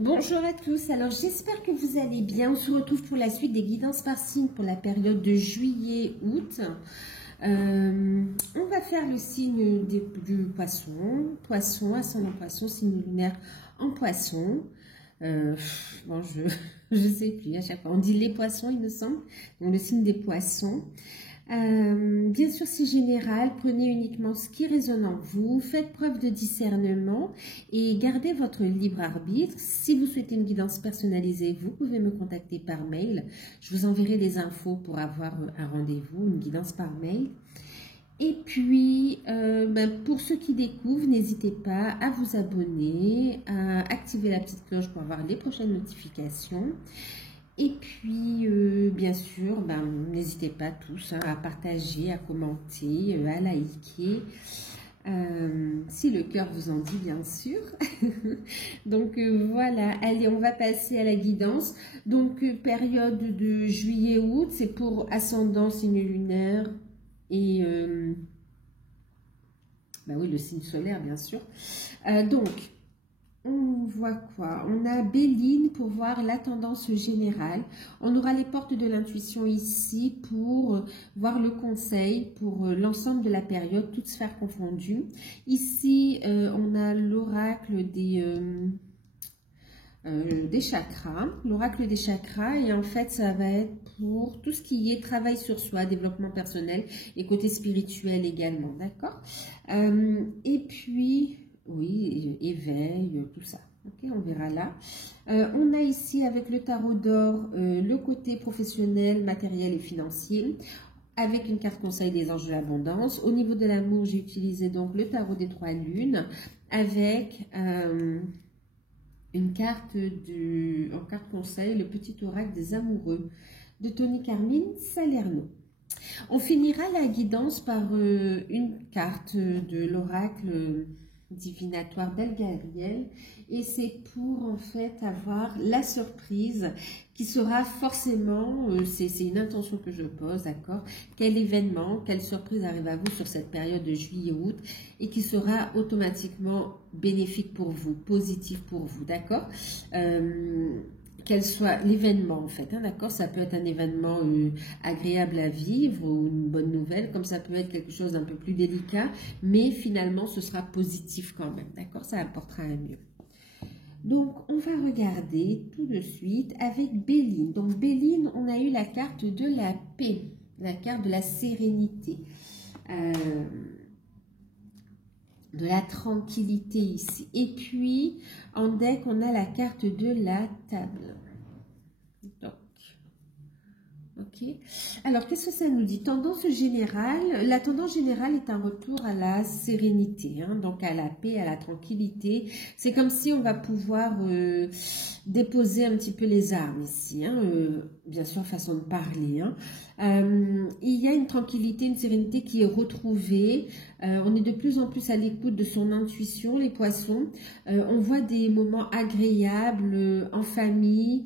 Bonjour à tous, alors j'espère que vous allez bien. On se retrouve pour la suite des guidances par signe pour la période de juillet-août. On va faire le signe du poisson, ascendant poisson, signe lunaire en poisson. Bon, je sais plus, à chaque fois on dit les poissons il me semble, donc le signe des poissons. Bien sûr, c'est général, prenez uniquement ce qui résonne en vous, faites preuve de discernement et gardez votre libre arbitre. Si vous souhaitez une guidance personnalisée, vous pouvez me contacter par mail. Je vous enverrai les infos pour avoir un rendez-vous, une guidance par mail. Et puis, pour ceux qui découvrent, n'hésitez pas à vous abonner, à activer la petite cloche pour avoir les prochaines notifications. Et puis, bien sûr, n'hésitez pas tous à partager, à commenter, à liker, si le cœur vous en dit, bien sûr. Donc, voilà. Allez, on va passer à la guidance. Donc, période de juillet-août, c'est pour ascendant, signe lunaire et... oui, le signe solaire, bien sûr. Donc... on voit quoi? On a Béline pour voir la tendance générale. On aura les portes de l'intuition ici pour voir le conseil pour l'ensemble de la période, toutes sphères confondues. Ici, on a l'oracle des chakras. L'oracle des chakras, et en fait, ça va être pour tout ce qui est travail sur soi, développement personnel et côté spirituel également, d'accord? Et puis... oui, éveil, tout ça. Ok, on verra là. On a ici avec le tarot d'or le côté professionnel, matériel et financier, avec une carte conseil des anges de l'abondance. Au niveau de l'amour, j'ai utilisé donc le tarot des trois lunes avec une carte en carte conseil, le petit oracle des amoureux de Tony Carmine Salerno. On finira la guidance par une carte de l'oracle divinatoire Belle Gabrielle, et c'est pour en fait avoir la surprise qui sera forcément, c'est une intention que je pose, d'accord, quel événement, quelle surprise arrive à vous sur cette période de juillet-août et qui sera automatiquement bénéfique pour vous, positif pour vous, d'accord, quel soit l'événement en fait, hein, d'accord, ça peut être un événement agréable à vivre ou une bonne nouvelle, comme ça peut être quelque chose d'un peu plus délicat, mais finalement ce sera positif quand même, d'accord, ça apportera un mieux. Donc on va regarder tout de suite avec Béline. Donc Béline, on a eu la carte de la paix, la carte de la sérénité, de la tranquillité ici. Et puis, en deck, on a la carte de la table. Donc, ok. Alors, qu'est-ce que ça nous dit? Tendance générale. La tendance générale est un retour à la sérénité, hein, donc à la paix, à la tranquillité. C'est comme si on va pouvoir déposer un petit peu les armes ici, hein, bien sûr, façon de parler, hein. Il y a une tranquillité, une sérénité qui est retrouvée. On est de plus en plus à l'écoute de son intuition, les poissons. On voit des moments agréables en famille,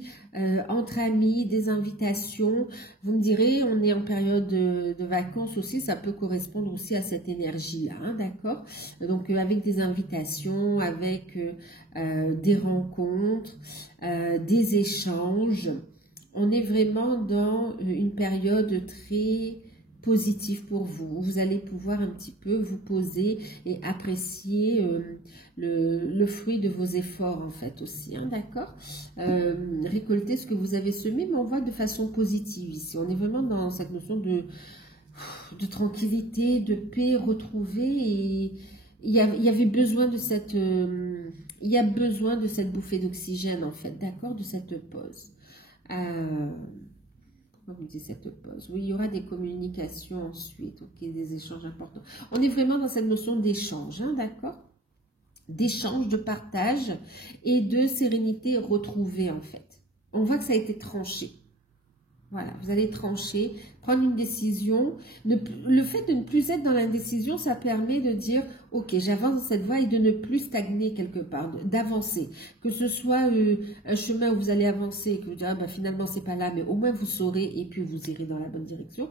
entre amis, des invitations. Vous me direz, on est en période de vacances aussi, ça peut correspondre aussi à cette énergie-là, hein, d'accord? Donc avec des invitations, avec des rencontres, des échanges. On est vraiment dans une période très positive pour vous. Vous allez pouvoir un petit peu vous poser et apprécier le fruit de vos efforts en fait aussi, hein, d'accord, récolter ce que vous avez semé, mais on voit de façon positive ici. On est vraiment dans cette notion de tranquillité, de paix retrouvée, et il y avait besoin de cette il y a besoin de cette bouffée d'oxygène en fait, d'accord, de cette pause. Pourquoi vous dites cette pause? Oui, il y aura des communications ensuite, ok, des échanges importants. On est vraiment dans cette notion d'échange, hein, d'accord, d'échange, de partage et de sérénité retrouvée en fait. On voit que ça a été tranché. Voilà, vous allez trancher, prendre une décision. Le fait de ne plus être dans l'indécision, ça permet de dire, ok, j'avance dans cette voie et de ne plus stagner quelque part, d'avancer. Que ce soit un chemin où vous allez avancer et que vous direz, ah, bah, finalement, c'est pas là, mais au moins vous saurez et puis vous irez dans la bonne direction,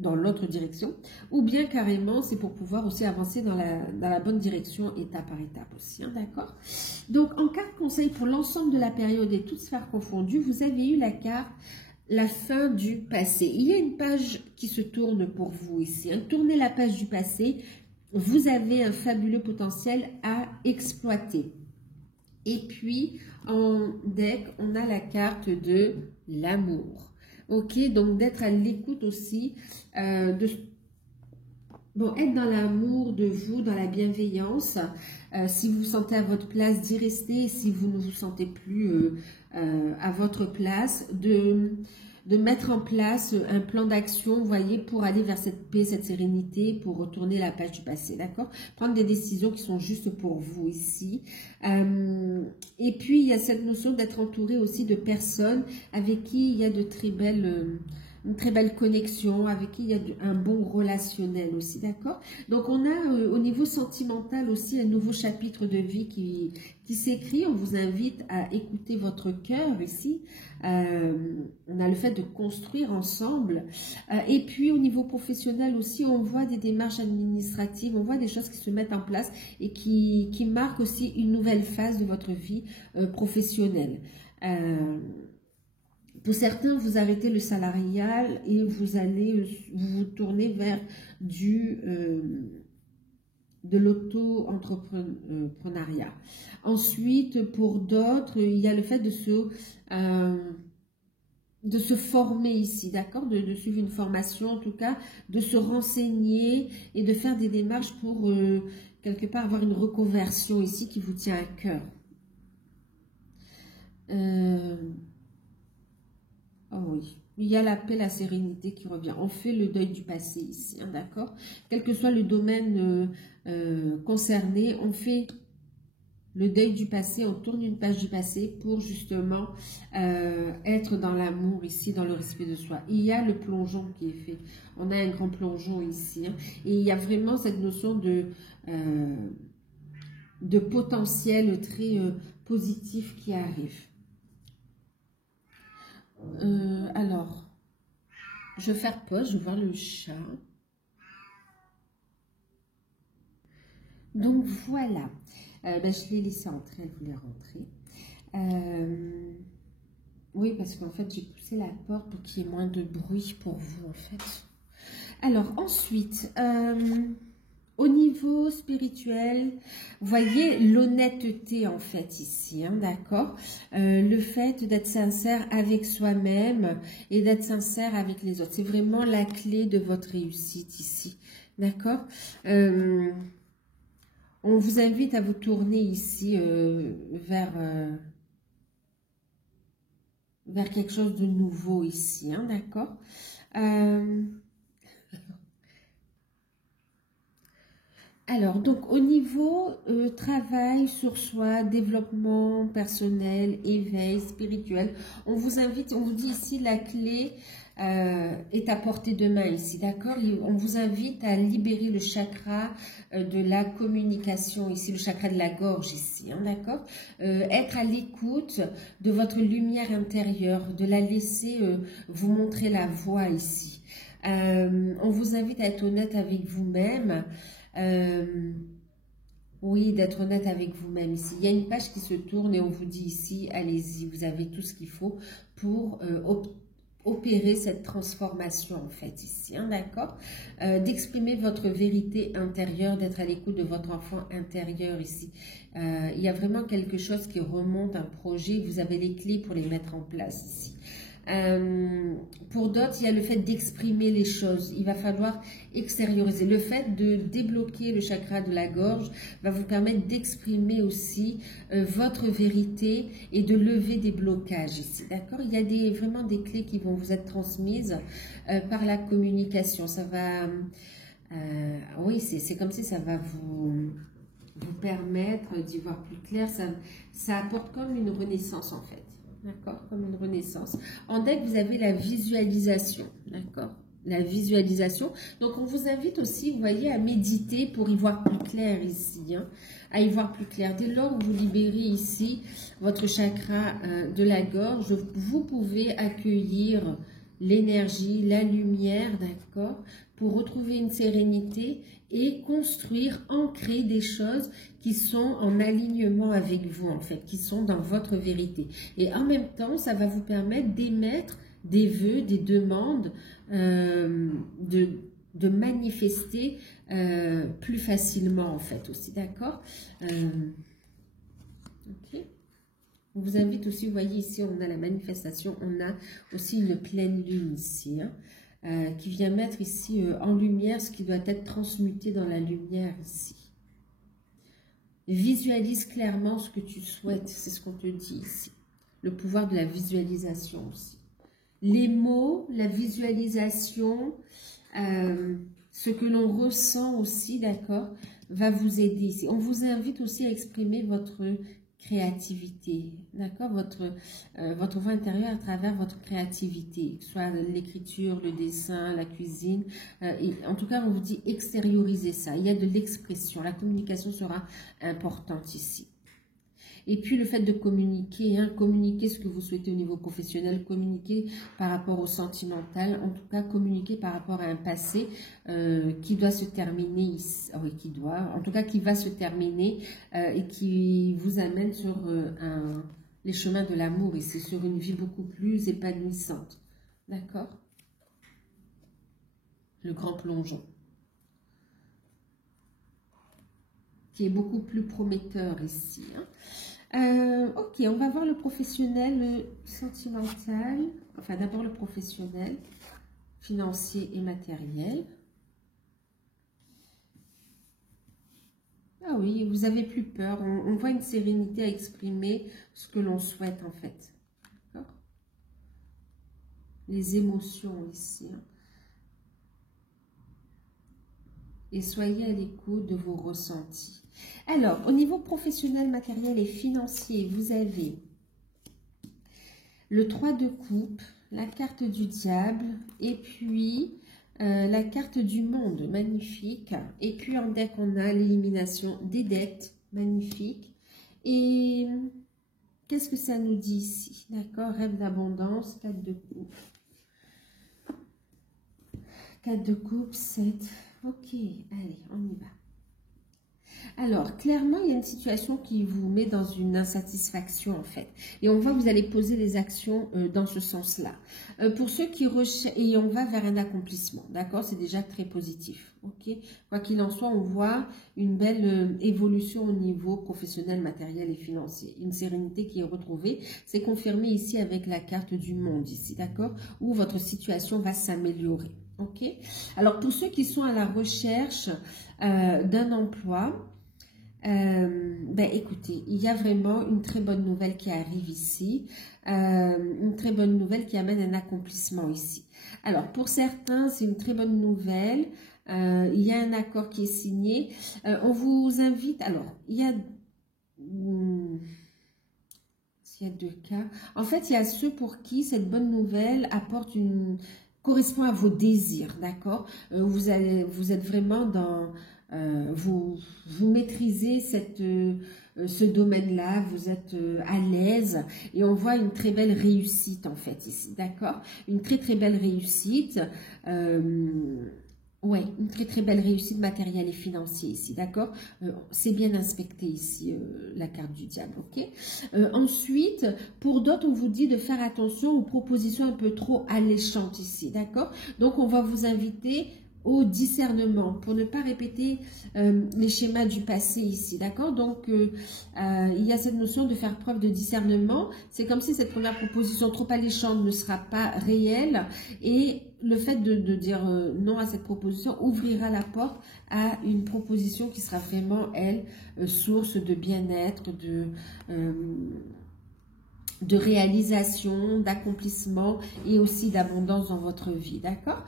dans l'autre direction. Ou bien carrément, c'est pour pouvoir aussi avancer dans la bonne direction, étape par étape aussi, hein, d'accord? Donc, en carte conseil pour l'ensemble de la période et toutes sphères confondues, vous avez eu la carte la fin du passé. Il y a une page qui se tourne pour vous ici. Hein. Tournez la page du passé. Vous avez un fabuleux potentiel à exploiter. Et puis, en deck, on a la carte de l'amour. Ok, donc d'être à l'écoute aussi, être dans l'amour de vous, dans la bienveillance. Si vous vous sentez à votre place, d'y rester. Si vous ne vous sentez plus à votre place, de mettre en place un plan d'action, vous voyez, pour aller vers cette paix, cette sérénité, pour retourner la page du passé, d'accord? Prendre des décisions qui sont justes pour vous ici. Et puis, il y a cette notion d'être entouré aussi de personnes avec qui il y a de très belles... une très belle connexion, avec qui il y a un bon relationnel aussi, d'accord? Donc, on a au niveau sentimental aussi un nouveau chapitre de vie qui s'écrit. On vous invite à écouter votre cœur ici. On a le fait de construire ensemble. Et puis, au niveau professionnel aussi, on voit des démarches administratives, on voit des choses qui se mettent en place et qui marquent aussi une nouvelle phase de votre vie professionnelle. Pour certains, vous arrêtez le salarial et vous allez vous tourner vers de l'auto-entrepreneuriat. Ensuite, pour d'autres, il y a le fait de se former ici, d'accord, de suivre une formation, en tout cas, de se renseigner et de faire des démarches pour, quelque part, avoir une reconversion ici qui vous tient à cœur. Oh oui, il y a la paix, la sérénité qui revient. On fait le deuil du passé ici, hein, d'accord? Quel que soit le domaine concerné, on fait le deuil du passé, on tourne une page du passé pour justement être dans l'amour ici, dans le respect de soi. Il y a le plongeon qui est fait. On a un grand plongeon ici. Hein, et il y a vraiment cette notion de potentiel très positif qui arrive. Alors, je vais faire pause, je vais voir le chat. Donc voilà, je l'ai laissé entrer, elle voulait rentrer. Oui, parce qu'en fait, j'ai poussé la porte pour qu'il y ait moins de bruit pour vous, en fait. Alors, ensuite, au niveau spirituel, vous voyez l'honnêteté en fait ici, hein, d'accord? Le fait d'être sincère avec soi-même et d'être sincère avec les autres. C'est vraiment la clé de votre réussite ici, d'accord? On vous invite à vous tourner ici vers quelque chose de nouveau ici, hein, d'accord? Alors, donc au niveau travail sur soi, développement personnel, éveil spirituel, on vous invite, on vous dit ici la clé est à portée de main ici, d'accord? On vous invite à libérer le chakra de la communication ici, le chakra de la gorge ici, hein, d'accord? Être à l'écoute de votre lumière intérieure, de la laisser vous montrer la voie ici. On vous invite à être honnête avec vous-même. Oui, d'être honnête avec vous-même ici. Il y a une page qui se tourne et on vous dit ici, allez-y, vous avez tout ce qu'il faut pour opérer cette transformation en fait ici, hein, d'accord? D'exprimer votre vérité intérieure, d'être à l'écoute de votre enfant intérieur ici. Il y a vraiment quelque chose qui remonte, un projet, vous avez les clés pour les mettre en place ici. Pour d'autres, il y a le fait d'exprimer les choses. Il va falloir extérioriser. Le fait de débloquer le chakra de la gorge va vous permettre d'exprimer aussi votre vérité et de lever des blocages ici. D'accord? Il y a vraiment des clés qui vont vous être transmises par la communication. Ça va... oui, c'est comme si ça va vous permettre d'y voir plus clair. Ça apporte comme une renaissance en fait. d'accord, comme une renaissance. En deck, vous avez la visualisation, d'accord, la visualisation. Donc, on vous invite aussi, vous voyez, à méditer pour y voir plus clair ici, hein, à y voir plus clair. Dès lors où vous libérez ici votre chakra de la gorge, vous pouvez accueillir l'énergie, la lumière, d'accord, pour retrouver une sérénité et construire, ancrer des choses qui sont en alignement avec vous, en fait, qui sont dans votre vérité. Et en même temps, ça va vous permettre d'émettre des vœux, des demandes, de manifester plus facilement, en fait, aussi, d'accord. Ok. On vous invite aussi, vous voyez ici, on a la manifestation, on a aussi une pleine lune ici, hein, qui vient mettre ici en lumière ce qui doit être transmuté dans la lumière ici. Visualise clairement ce que tu souhaites, c'est ce qu'on te dit ici. Le pouvoir de la visualisation aussi. Les mots, la visualisation, ce que l'on ressent aussi, d'accord, va vous aider ici. On vous invite aussi à exprimer votre créativité, d'accord, votre voix intérieure à travers votre créativité, que ce soit l'écriture, le dessin, la cuisine, et en tout cas on vous dit extérioriser ça, il y a de l'expression, la communication sera importante ici. Et puis le fait de communiquer, hein, communiquer ce que vous souhaitez au niveau professionnel, communiquer par rapport au sentimental, en tout cas communiquer par rapport à un passé qui doit se terminer, ici, oui, en tout cas qui va se terminer et qui vous amène sur les chemins de l'amour ici, sur une vie beaucoup plus épanouissante. D'accord? Le grand plongeon, qui est beaucoup plus prometteur ici, hein. Ok, on va voir le professionnel, le sentimental, enfin d'abord le professionnel, financier et matériel. Ah oui, vous avez plus peur, on voit une sérénité à exprimer ce que l'on souhaite en fait. Les émotions ici, hein. Et soyez à l'écoute de vos ressentis. Alors, au niveau professionnel, matériel et financier, vous avez le 3 de coupe, la carte du diable, et puis la carte du monde, magnifique. Et puis en deck, on a l'élimination des dettes, magnifique. Et qu'est-ce que ça nous dit ici? D'accord, rêve d'abondance, 4 de coupe. 4 de coupe, 7. Ok, allez, on y va. Alors, clairement, il y a une situation qui vous met dans une insatisfaction, en fait. Et on voit que vous allez poser des actions dans ce sens-là. Pour ceux qui recherchent, et on va vers un accomplissement, d'accord? C'est déjà très positif, ok? Quoi qu'il en soit, on voit une belle évolution au niveau professionnel, matériel et financier. Une sérénité qui est retrouvée. C'est confirmé ici avec la carte du monde, ici, d'accord? Où votre situation va s'améliorer. Ok. Alors, pour ceux qui sont à la recherche d'un emploi, écoutez, il y a vraiment une très bonne nouvelle qui arrive ici, une très bonne nouvelle qui amène un accomplissement ici. Alors, pour certains, c'est une très bonne nouvelle, il y a un accord qui est signé, on vous invite, alors, il y a deux cas, en fait, il y a ceux pour qui cette bonne nouvelle apporte correspond à vos désirs, d'accord? Vous êtes vraiment dans... vous maîtrisez ce domaine-là, vous êtes à l'aise et on voit une très belle réussite en fait ici, d'accord? Une très très belle réussite, ouais, une très très belle réussite matérielle et financière ici, d'accord? C'est bien inspecté ici, la carte du diable, ok? Ensuite, pour d'autres, on vous dit de faire attention aux propositions un peu trop alléchantes ici, d'accord? Donc, on va vous inviter au discernement pour ne pas répéter les schémas du passé ici, d'accord? Donc, il y a cette notion de faire preuve de discernement. C'est comme si cette première proposition trop alléchante ne sera pas réelle et le fait de dire non à cette proposition ouvrira la porte à une proposition qui sera vraiment, elle, source de bien-être, de réalisation, d'accomplissement et aussi d'abondance dans votre vie, d'accord?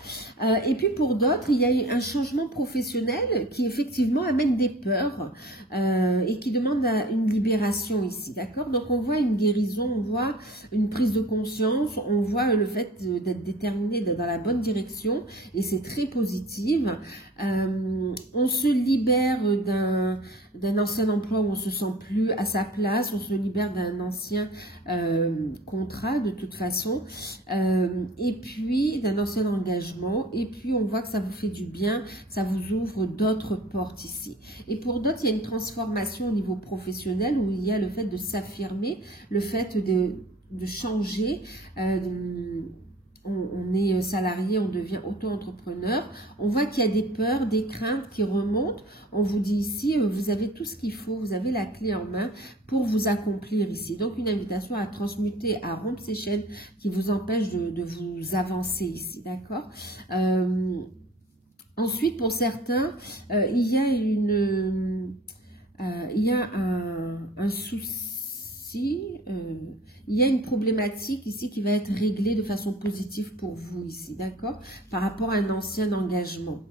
Et puis pour d'autres, il y a un changement professionnel qui effectivement amène des peurs et qui demande une libération ici, d'accord? Donc on voit une guérison, on voit une prise de conscience, on voit le fait d'être déterminé dans la bonne direction et c'est très positif. On se libère d'un ancien emploi où on se sent plus à sa place, on se libère d'un ancien contrat de toute façon, et puis d'un ancien engagement, et puis on voit que ça vous fait du bien, ça vous ouvre d'autres portes ici. Et pour d'autres, il y a une transformation au niveau professionnel où il y a le fait de s'affirmer, le fait de changer, on est salarié, on devient auto-entrepreneur. On voit qu'il y a des peurs, des craintes qui remontent. On vous dit ici, vous avez tout ce qu'il faut, vous avez la clé en main pour vous accomplir ici. Donc, une invitation à transmuter, à rompre ces chaînes qui vous empêchent de vous avancer ici, d'accord? Ensuite, pour certains, il y a un souci, il y a une problématique ici qui va être réglée de façon positive pour vous ici, d'accord? Par rapport à un ancien engagement.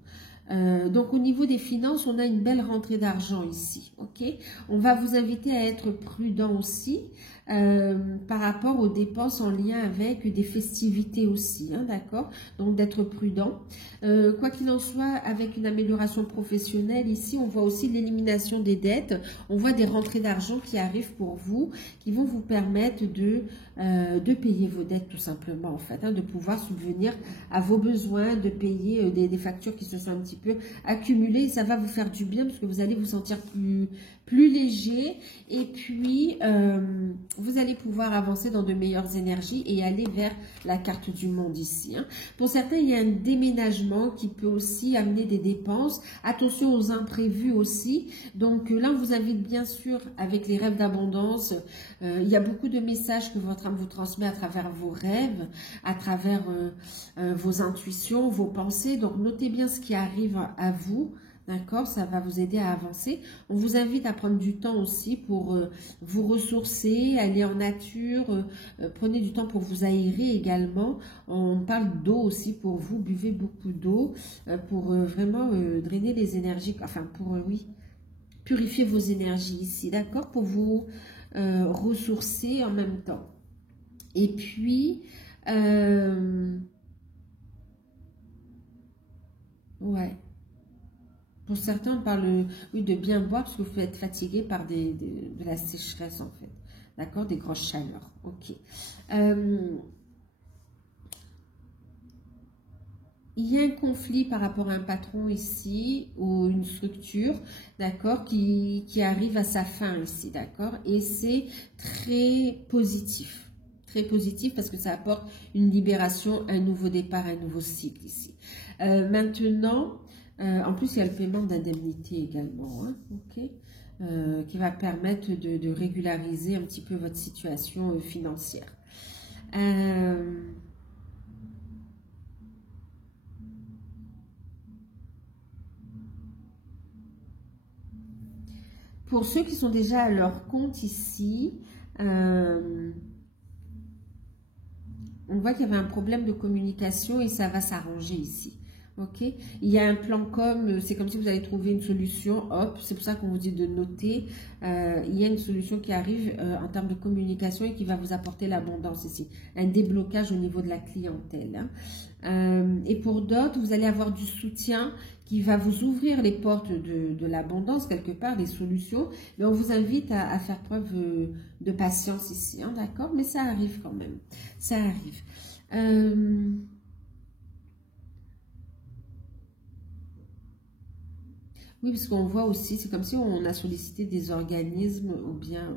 Donc au niveau des finances, on a une belle rentrée d'argent ici, ok? On va vous inviter à être prudent aussi par rapport aux dépenses en lien avec des festivités aussi, hein, d'accord? Donc d'être prudent. Quoi qu'il en soit, avec une amélioration professionnelle, ici on voit aussi l'élimination des dettes, on voit des rentrées d'argent qui arrivent pour vous, qui vont vous permettre de payer vos dettes tout simplement en fait, hein, de pouvoir subvenir à vos besoins, de payer des factures qui se sont un petit peu accumulées, ça va vous faire du bien parce que vous allez vous sentir plus léger et puis vous allez pouvoir avancer dans de meilleures énergies et aller vers la carte du monde ici, hein. Pour certains, il y a un déménagement qui peut aussi amener des dépenses. Attention aux imprévus aussi. Donc là, on vous invite bien sûr avec les rêves d'abondance. Il y a beaucoup de messages que votre âme vous transmet à travers vos rêves, à travers vos intuitions, vos pensées. Donc notez bien ce qui arrive à vous. D'accord, ça va vous aider à avancer. On vous invite à prendre du temps aussi pour vous ressourcer, aller en nature. Prenez du temps pour vous aérer également. On parle d'eau aussi pour vous. Buvez beaucoup d'eau pour vraiment drainer les énergies. Enfin, pour, oui, purifier vos énergies ici. D'accord, pour vous ressourcer en même temps. Et puis, ouais. Pour certains, on parle oui, de bien boire parce que vous pouvez être fatigué par de la sécheresse en fait. D'accord? Des grosses chaleurs. Ok. Il y a un conflit par rapport à un patron ici ou une structure, d'accord, qui arrive à sa fin ici, d'accord? Et c'est très positif. Très positif parce que ça apporte une libération, un nouveau départ, un nouveau cycle ici. Maintenant... en plus, il y a le paiement d'indemnité également, hein, ok, qui va permettre de régulariser un petit peu votre situation financière. Pour ceux qui sont déjà à leur compte ici, on voit qu'il y avait un problème de communication et ça va s'arranger ici. Ok, il y a un plan com, c'est comme si vous avez trouvé une solution, hop, c'est pour ça qu'on vous dit de noter. Il y a une solution qui arrive en termes de communication et qui va vous apporter l'abondance ici. Un déblocage au niveau de la clientèle, hein. Et pour d'autres, vous allez avoir du soutien qui va vous ouvrir les portes de l'abondance, quelque part, des solutions. Mais on vous invite à faire preuve de patience ici, hein, d'accord? Mais ça arrive quand même, ça arrive. Oui, parce qu'on voit aussi, c'est comme si on a sollicité des organismes ou bien,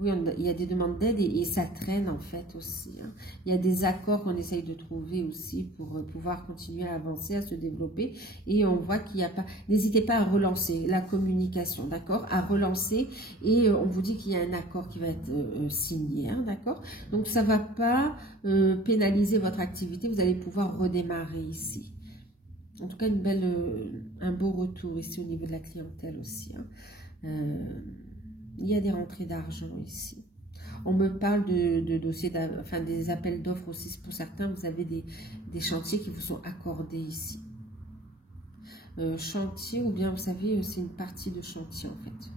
oui, il y a des demandes d'aide et ça traîne en fait aussi, hein. Il y a des accords qu'on essaye de trouver aussi pour pouvoir continuer à avancer, à se développer et on voit qu'il n'y a pas, n'hésitez pas à relancer la communication, d'accord, à relancer et on vous dit qu'il y a un accord qui va être signé, hein, d'accord. Donc ça ne va pas pénaliser votre activité, vous allez pouvoir redémarrer ici. En tout cas, un beau retour ici au niveau de la clientèle aussi, hein. Il y a des rentrées d'argent ici. On me parle de dossiers, enfin des appels d'offres aussi. Pour certains, vous avez des chantiers qui vous sont accordés ici. Chantier, ou bien vous savez, c'est une partie de chantier en fait.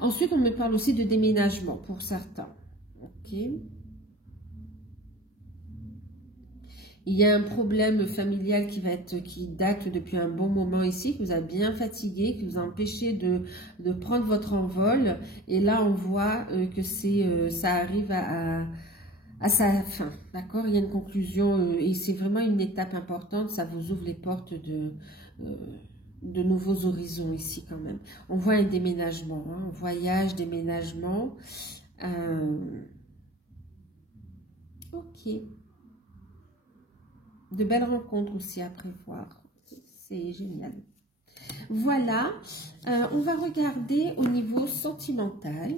Ensuite, on me parle aussi de déménagement pour certains. Ok. Il y a un problème familial qui date depuis un bon moment ici, qui vous a bien fatigué, qui vous a empêché de prendre votre envol. Et là, on voit que ça arrive à sa fin. D'accord? Il y a une conclusion et c'est vraiment une étape importante. Ça vous ouvre les portes de nouveaux horizons ici quand même. On voit un déménagement, hein, un voyage, déménagement. Ok. De belles rencontres aussi à prévoir. C'est génial. Voilà. On va regarder au niveau sentimental.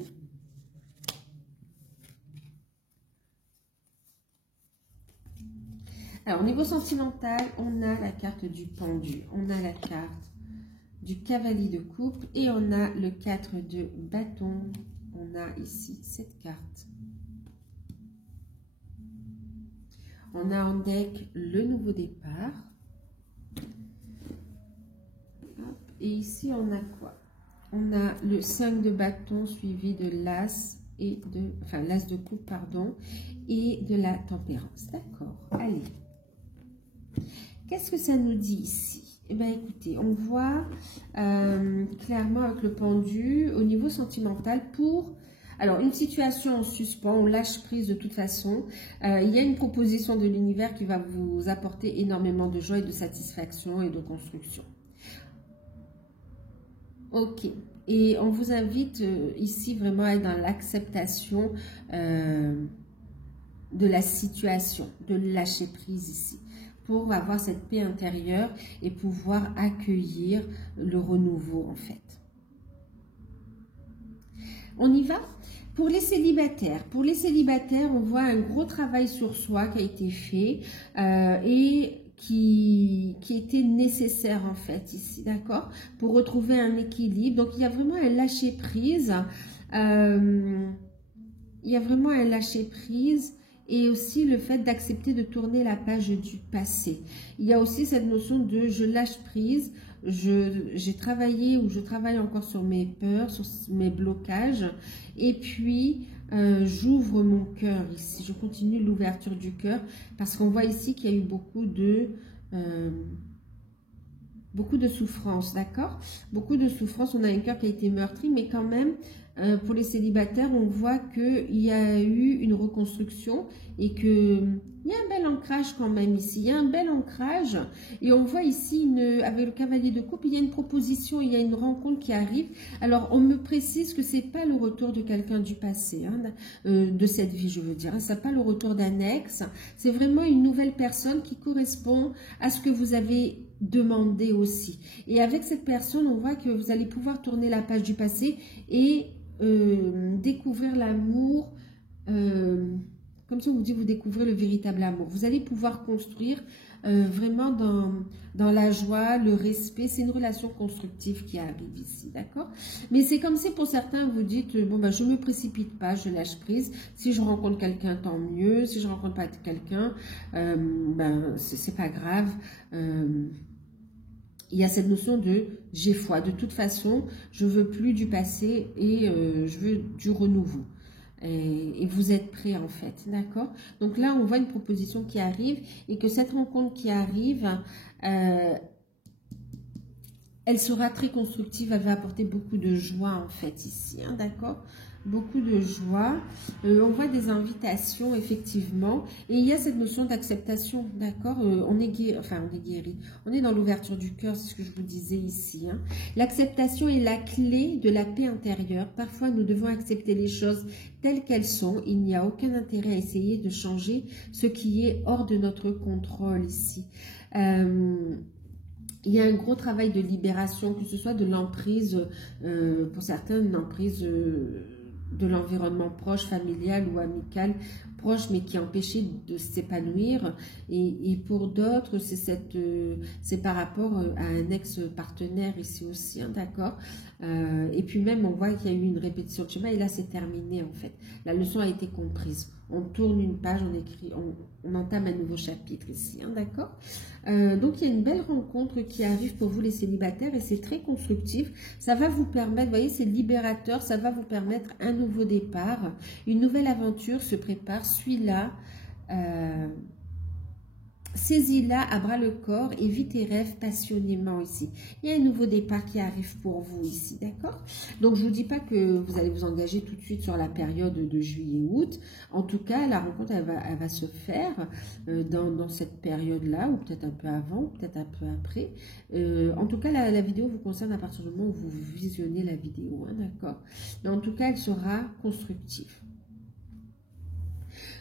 Alors, au niveau sentimental, on a la carte du pendu. On a la carte du cavalier de coupe. Et on a le 4 de bâton. On a ici cette carte. On a en deck le nouveau départ. Hop. Et ici, on a quoi? On a le 5 de bâton suivi de l'as et de... Enfin, l'as de coupe, pardon. Et de la tempérance. D'accord. Allez. Qu'est-ce que ça nous dit ici? Eh bien, écoutez, on voit clairement avec le pendu, au niveau sentimental, pour... Alors, une situation en suspens, on lâche prise de toute façon. Il y a une proposition de l'univers qui va vous apporter énormément de joie et de satisfaction et de construction. Ok. Et on vous invite ici vraiment à être dans l'acceptation de la situation, de lâcher prise ici, pour avoir cette paix intérieure et pouvoir accueillir le renouveau en fait. On y va? Pour les célibataires, on voit un gros travail sur soi qui a été fait et qui était nécessaire en fait ici, d'accord? Pour retrouver un équilibre. Donc, il y a vraiment un lâcher prise. Il y a vraiment un lâcher prise. Et aussi le fait d'accepter de tourner la page du passé. Il y a aussi cette notion de je lâche prise, j'ai travaillé ou je travaille encore sur mes peurs, sur mes blocages. Et puis, j'ouvre mon cœur ici. Je continue l'ouverture du cœur parce qu'on voit ici qu'il y a eu beaucoup de souffrance, d'accord? Beaucoup de souffrance. On a un cœur qui a été meurtri, mais quand même, pour les célibataires, on voit qu'il y a eu une reconstruction et qu'il y a un bel ancrage quand même ici. Il y a un bel ancrage et on voit ici, avec le cavalier de coupe, il y a une proposition, il y a une rencontre qui arrive. Alors, on me précise que c'est pas le retour de quelqu'un du passé, hein, de cette vie, je veux dire. Hein, c'est pas le retour d'un ex. C'est vraiment une nouvelle personne qui correspond à ce que vous avez demandé aussi. Et avec cette personne, on voit que vous allez pouvoir tourner la page du passé et découvrir l'amour, comme si on vous dit, vous découvrez le véritable amour. Vous allez pouvoir construire vraiment dans la joie, le respect. C'est une relation constructive qui arrive ici, d'accord? Mais c'est comme si pour certains, vous dites, bon, ben, je ne me précipite pas, je lâche prise. Si je rencontre quelqu'un, tant mieux. Si je ne rencontre pas quelqu'un, ben, c'est pas grave. Il y a cette notion de j'ai foi. De toute façon, je veux plus du passé et je veux du renouveau. Et vous êtes prêts en fait, d'accord? Donc là, on voit une proposition qui arrive et que cette rencontre qui arrive, elle sera très constructive, elle va apporter beaucoup de joie en fait ici, hein, d'accord? Beaucoup de joie. On voit des invitations, effectivement. Et il y a cette notion d'acceptation, d'accord? On est guéri, enfin, on est guéri. On est dans l'ouverture du cœur, c'est ce que je vous disais ici. Hein. L'acceptation est la clé de la paix intérieure. Parfois, nous devons accepter les choses telles qu'elles sont. Il n'y a aucun intérêt à essayer de changer ce qui est hors de notre contrôle ici. Il y a un gros travail de libération, que ce soit de l'emprise, pour certains, une emprise de l'environnement proche, familial ou amical, proche, mais qui empêchait de s'épanouir. Et pour d'autres, c'est par rapport à un ex-partenaire ici aussi, hein, d'accord. Et puis même, on voit qu'il y a eu une répétition de schéma, et là, c'est terminé, en fait. La leçon a été comprise. On tourne une page, on écrit, on entame un nouveau chapitre ici, hein, d'accord. Donc, il y a une belle rencontre qui arrive pour vous les célibataires et c'est très constructif. Ça va vous permettre, vous voyez, c'est libérateur, ça va vous permettre un nouveau départ. Une nouvelle aventure se prépare, suis-la. Saisis-la à bras le corps et vis tes rêves passionnément ici. Il y a un nouveau départ qui arrive pour vous ici, d'accord? Donc, je ne vous dis pas que vous allez vous engager tout de suite sur la période de juillet-août. En tout cas, la rencontre, elle va se faire dans cette période-là, ou peut-être un peu avant, ou peut-être un peu après. En tout cas, la vidéo vous concerne à partir du moment où vous visionnez la vidéo, hein, d'accord? Mais en tout cas, elle sera constructive.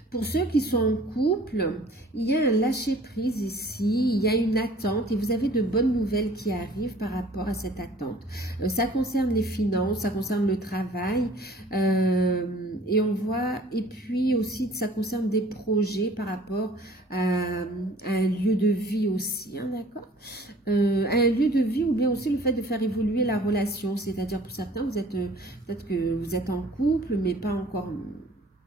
Pour ceux qui sont en couple, il y a un lâcher-prise ici, il y a une attente et vous avez de bonnes nouvelles qui arrivent par rapport à cette attente. Ça concerne les finances, ça concerne le travail et on voit, et puis aussi ça concerne des projets par rapport à un lieu de vie aussi, hein, d'accord, un lieu de vie ou bien aussi le fait de faire évoluer la relation, c'est-à-dire pour certains, peut-être que vous êtes en couple mais pas encore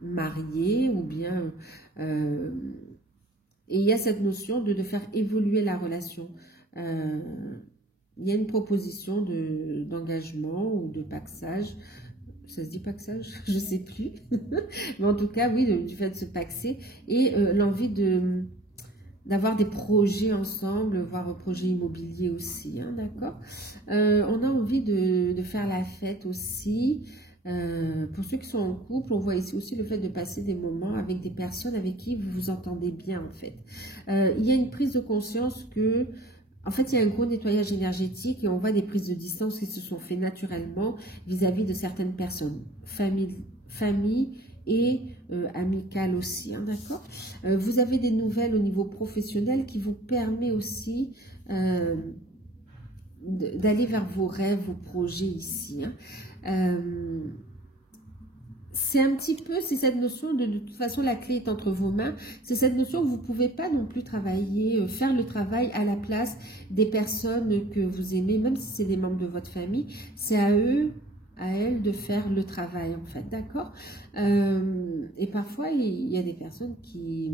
marié ou bien et il y a cette notion de faire évoluer la relation. Il y a une proposition d'engagement ou de paxage. Ça se dit paxage? Je ne sais plus. Mais en tout cas, oui, du fait de se paxer et l'envie d'avoir des projets ensemble, voire projets immobiliers aussi, hein, d'accord. On a envie de faire la fête aussi. Pour ceux qui sont en couple, on voit ici aussi le fait de passer des moments avec des personnes avec qui vous vous entendez bien en fait. Il y a une prise de conscience que, en fait, il y a un gros nettoyage énergétique et on voit des prises de distance qui se sont faites naturellement vis-à-vis de certaines personnes, famille et amicales aussi, hein, d'accord. Vous avez des nouvelles au niveau professionnel qui vous permet aussi d'aller vers vos rêves, vos projets ici, hein. C'est un petit peu, c'est cette notion de toute façon la clé est entre vos mains, c'est cette notion que vous ne pouvez pas non plus travailler, faire le travail à la place des personnes que vous aimez, même si c'est des membres de votre famille, c'est à eux, à elles de faire le travail en fait, d'accord. Et parfois il y a des personnes qui...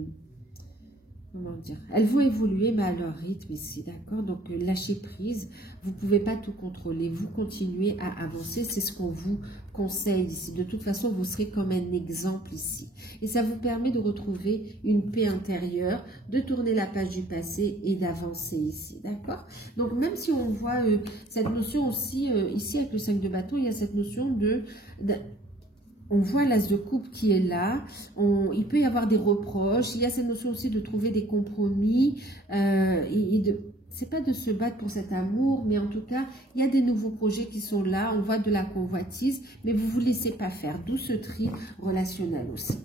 Comment dire, elles vont évoluer mais à leur rythme ici, d'accord. Donc lâchez prise, vous ne pouvez pas tout contrôler, vous continuez à avancer, c'est ce qu'on vous conseille ici. De toute façon, vous serez comme un exemple ici. Et ça vous permet de retrouver une paix intérieure, de tourner la page du passé et d'avancer ici, d'accord. Donc même si on voit cette notion aussi, ici avec le 5 de bâton, il y a cette notion on voit l'as de coupe qui est là, il peut y avoir des reproches, il y a cette notion aussi de trouver des compromis, c'est pas de se battre pour cet amour, mais en tout cas, il y a des nouveaux projets qui sont là, on voit de la convoitise, mais vous ne vous laissez pas faire, d'où ce tri relationnel aussi.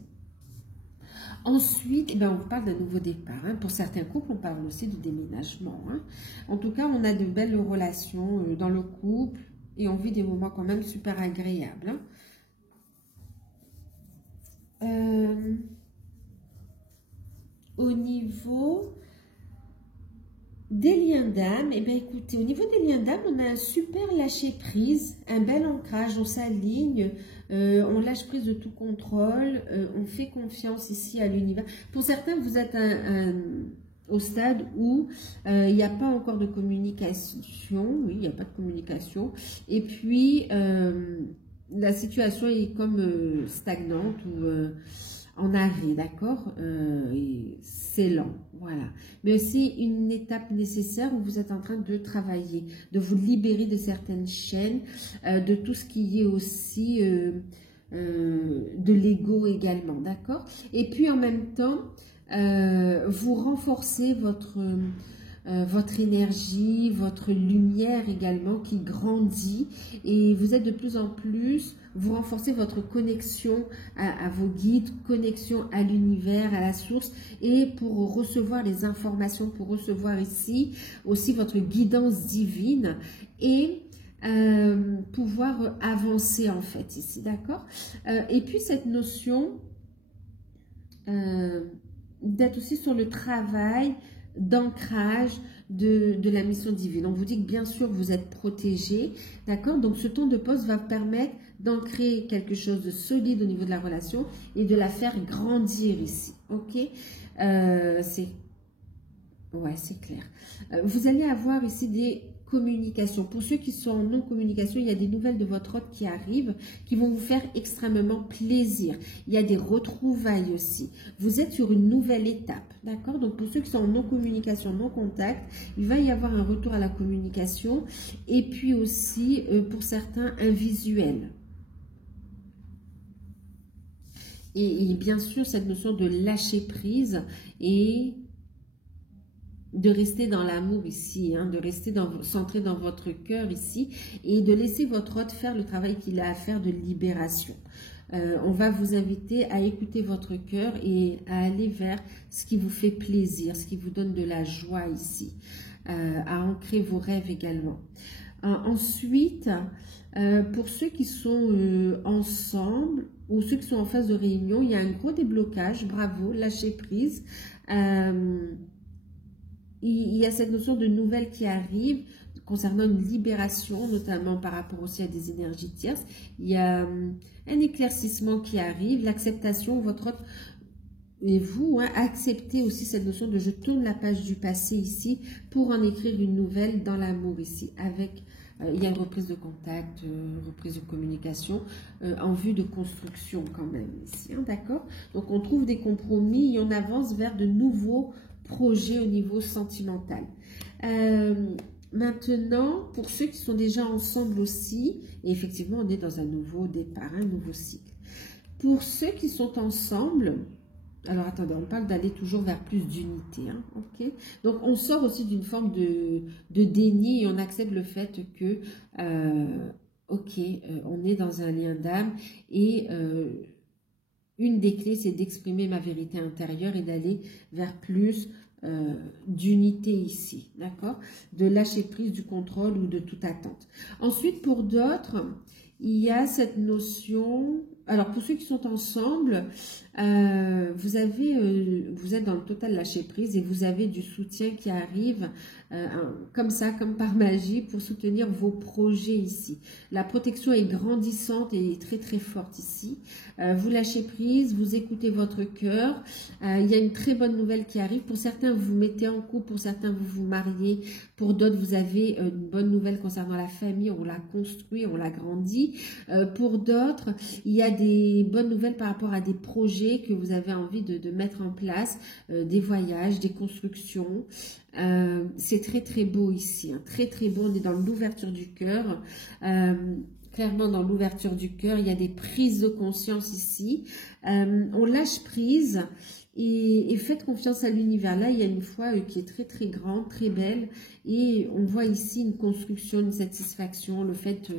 Ensuite, on parle d'un nouveau départ. Hein. Pour certains couples, on parle aussi du déménagement. Hein. En tout cas, on a de belles relations dans le couple et on vit des moments quand même super agréables. Hein. Au niveau des liens d'âme, écoutez, au niveau des liens d'âme, on a un super lâcher prise, un bel ancrage, on s'aligne, on lâche prise de tout contrôle, on fait confiance ici à l'univers. Pour certains, vous êtes au stade où il n'y a pas encore de communication, oui, il n'y a pas de communication, et puis la situation est comme stagnante ou en arrêt, d'accord, c'est lent, voilà. Mais aussi une étape nécessaire où vous êtes en train de travailler, de vous libérer de certaines chaînes, de tout ce qui est aussi de l'ego également, d'accord. Et puis en même temps, vous renforcez votre énergie, votre lumière également qui grandit et vous êtes de plus en plus, vous renforcez votre connexion à vos guides, connexion à l'univers, à la source et pour recevoir les informations, pour recevoir ici aussi votre guidance divine et pouvoir avancer en fait ici, d'accord. Et puis cette notion d'être aussi sur le travail d'ancrage de la mission divine. On vous dit que bien sûr vous êtes protégé, d'accord? Donc ce temps de pause va permettre d'ancrer quelque chose de solide au niveau de la relation et de la faire grandir ici, ok? Ouais, c'est clair. Vous allez avoir ici des communications. Pour ceux qui sont en non-communication, il y a des nouvelles de votre hôte qui arrivent, qui vont vous faire extrêmement plaisir. Il y a des retrouvailles aussi. Vous êtes sur une nouvelle étape, d'accord? Donc, pour ceux qui sont en non-communication, non-contact, il va y avoir un retour à la communication. Et puis aussi, pour certains, un visuel. Et bien sûr, cette notion de lâcher prise et de rester dans l'amour ici, hein, de rester centré dans votre cœur ici et de laisser votre hôte faire le travail qu'il a à faire de libération. On va vous inviter à écouter votre cœur et à aller vers ce qui vous fait plaisir, ce qui vous donne de la joie ici, à ancrer vos rêves également. Ensuite, pour ceux qui sont ensemble ou ceux qui sont en phase de réunion, il y a un gros déblocage, bravo, lâchez prise. Il y a cette notion de nouvelle qui arrive concernant une libération, notamment par rapport aussi à des énergies tierces. Il y a un éclaircissement qui arrive, l'acceptation, votre hôte et vous, hein, acceptez aussi cette notion de je tourne la page du passé ici pour en écrire une nouvelle dans l'amour ici. Avec, il y a une reprise de contact, reprise de communication en vue de construction quand même ici, hein, d'accord? Donc on trouve des compromis et on avance vers de nouveaux projet au niveau sentimental. Maintenant, pour ceux qui sont déjà ensemble aussi, et effectivement, on est dans un nouveau départ, un nouveau cycle. Pour ceux qui sont ensemble, alors attendez, on parle d'aller toujours vers plus d'unité, hein, ok? Donc, on sort aussi d'une forme de déni et on accepte le fait que, ok, on est dans un lien d'âme et une des clés, c'est d'exprimer ma vérité intérieure et d'aller vers plus d'unité ici, d'accord? De lâcher prise du contrôle ou de toute attente. Ensuite, pour d'autres, il y a cette notion... Alors, pour ceux qui sont ensemble, vous êtes dans le total lâcher prise et vous avez du soutien qui arrive comme ça, comme par magie, pour soutenir vos projets ici. La protection est grandissante et très très forte ici. Vous lâchez prise, vous écoutez votre cœur. Il y a une très bonne nouvelle qui arrive. Pour certains, vous vous mettez en couple, pour certains, vous vous mariez. Pour d'autres, vous avez une bonne nouvelle concernant la famille. On l'a construit, on l'a grandi. Pour d'autres, il y a des bonnes nouvelles par rapport à des projets que vous avez envie de mettre en place, des voyages, des constructions. C'est très très beau ici, hein, très très beau. On est dans l'ouverture du cœur. Clairement, dans l'ouverture du cœur, il y a des prises de conscience ici. On lâche prise et faites confiance à l'univers. Là, il y a une foi qui est très très grande, très belle. Et on voit ici une construction, une satisfaction, le fait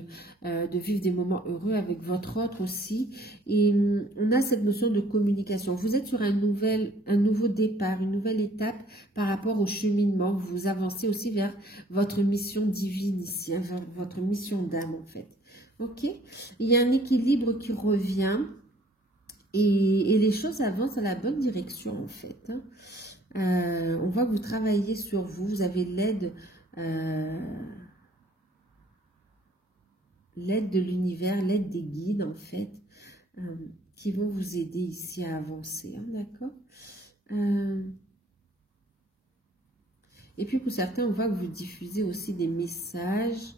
de vivre des moments heureux avec votre autre aussi. Et on a cette notion de communication. Vous êtes sur un nouveau départ, une nouvelle étape par rapport au cheminement. Vous avancez aussi vers votre mission divine ici, hein, vers votre mission d'âme en fait. Ok, il y a un équilibre qui revient et les choses avancent dans la bonne direction en fait. Hein. On voit que vous travaillez sur vous, vous avez l'aide de l'univers, l'aide des guides en fait, qui vont vous aider ici à avancer, hein, d'accord? Et puis pour certains, on voit que vous diffusez aussi des messages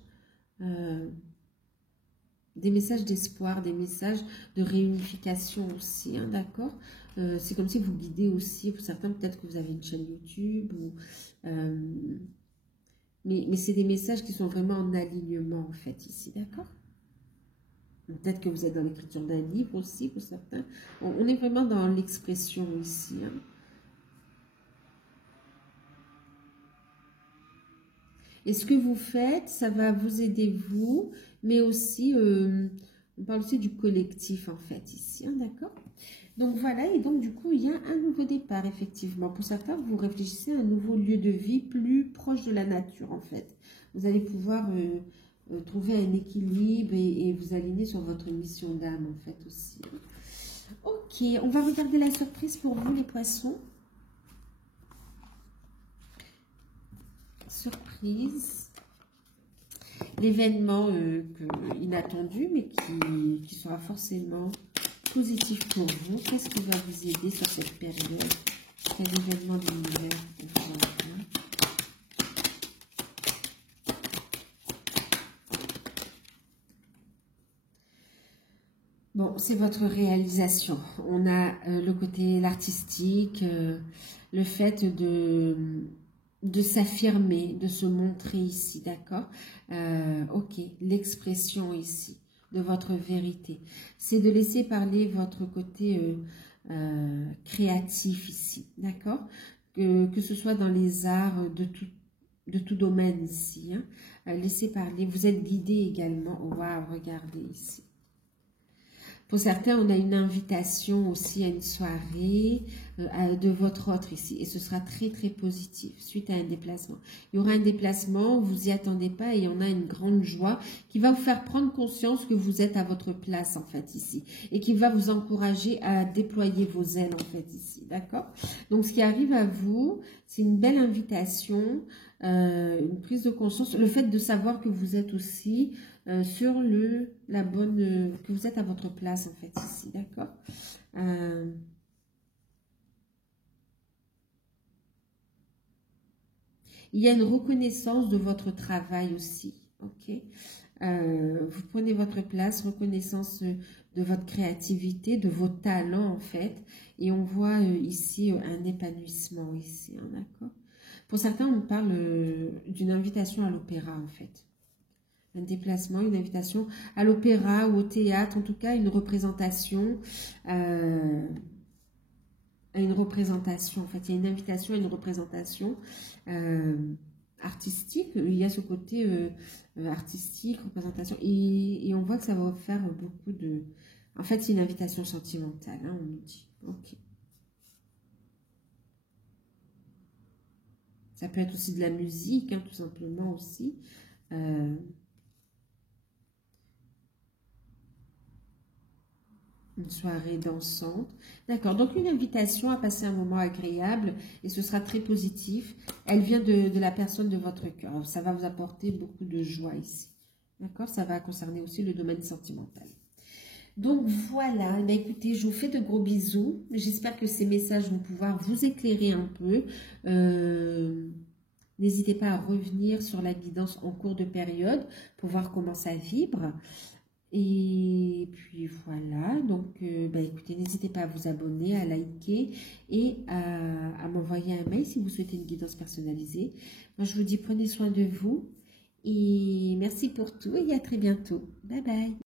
d'espoir, des messages de réunification aussi, hein, d'accord? C'est comme si vous guidez aussi, pour certains peut-être que vous avez une chaîne YouTube, ou, mais c'est des messages qui sont vraiment en alignement en fait ici, d'accord? Peut-être que vous êtes dans l'écriture d'un livre aussi pour certains. On est vraiment dans l'expression ici, hein. Et ce que vous faites, ça va vous aider vous, mais aussi, on parle aussi du collectif en fait ici, hein, d'accord? Donc voilà, et donc du coup, il y a un nouveau départ effectivement. Pour certains, vous réfléchissez à un nouveau lieu de vie plus proche de la nature en fait. Vous allez pouvoir trouver un équilibre et vous aligner sur votre mission d'âme en fait aussi. Ok, on va regarder la surprise pour vous, les poissons. Surprise. L'événement inattendu, mais qui sera forcément positif pour vous. Qu'est-ce qui va vous aider sur cette période? Quel événement de l'univers vous envoie? Bon, c'est votre réalisation. On a le côté l'artistique, le fait de s'affirmer, de se montrer ici, d'accord? Ok, l'expression ici de votre vérité. C'est de laisser parler votre côté créatif ici, d'accord? Que ce soit dans les arts de tout domaine ici. Hein? Laissez parler. Vous êtes guidé également. Waouh, regardez ici. Pour certains, on a une invitation aussi à une soirée de votre autre ici. Et ce sera très, très positif suite à un déplacement. Il y aura un déplacement, vous n'y attendez pas et on a une grande joie qui va vous faire prendre conscience que vous êtes à votre place en fait ici. Et qui va vous encourager à déployer vos ailes en fait ici. D'accord? Donc, ce qui arrive à vous, c'est une belle invitation, une prise de conscience. Le fait de savoir que vous êtes aussi... sur que vous êtes à votre place en fait ici, d'accord? Il y a une reconnaissance de votre travail aussi, ok? Vous prenez votre place, reconnaissance de votre créativité, de vos talents en fait, et on voit ici un épanouissement ici, hein, d'accord? Pour certains, on parle d'une invitation à l'opéra en fait. Un déplacement, une invitation à l'opéra ou au théâtre, en tout cas une représentation, en fait, il y a une invitation à une représentation artistique, il y a ce côté artistique, représentation, et on voit que ça va faire beaucoup de... En fait, c'est une invitation sentimentale, hein, on nous dit. Ok. Ça peut être aussi de la musique, hein, tout simplement aussi. Une soirée dansante. D'accord, donc une invitation à passer un moment agréable et ce sera très positif. Elle vient de la personne de votre cœur. Ça va vous apporter beaucoup de joie ici. D'accord, ça va concerner aussi le domaine sentimental. Donc voilà, eh bien, écoutez, je vous fais de gros bisous. J'espère que ces messages vont pouvoir vous éclairer un peu. N'hésitez pas à revenir sur la guidance en cours de période pour voir comment ça vibre. Et puis voilà, donc écoutez, n'hésitez pas à vous abonner, à liker et à m'envoyer un mail si vous souhaitez une guidance personnalisée. Moi, je vous dis prenez soin de vous et merci pour tout et à très bientôt. Bye bye.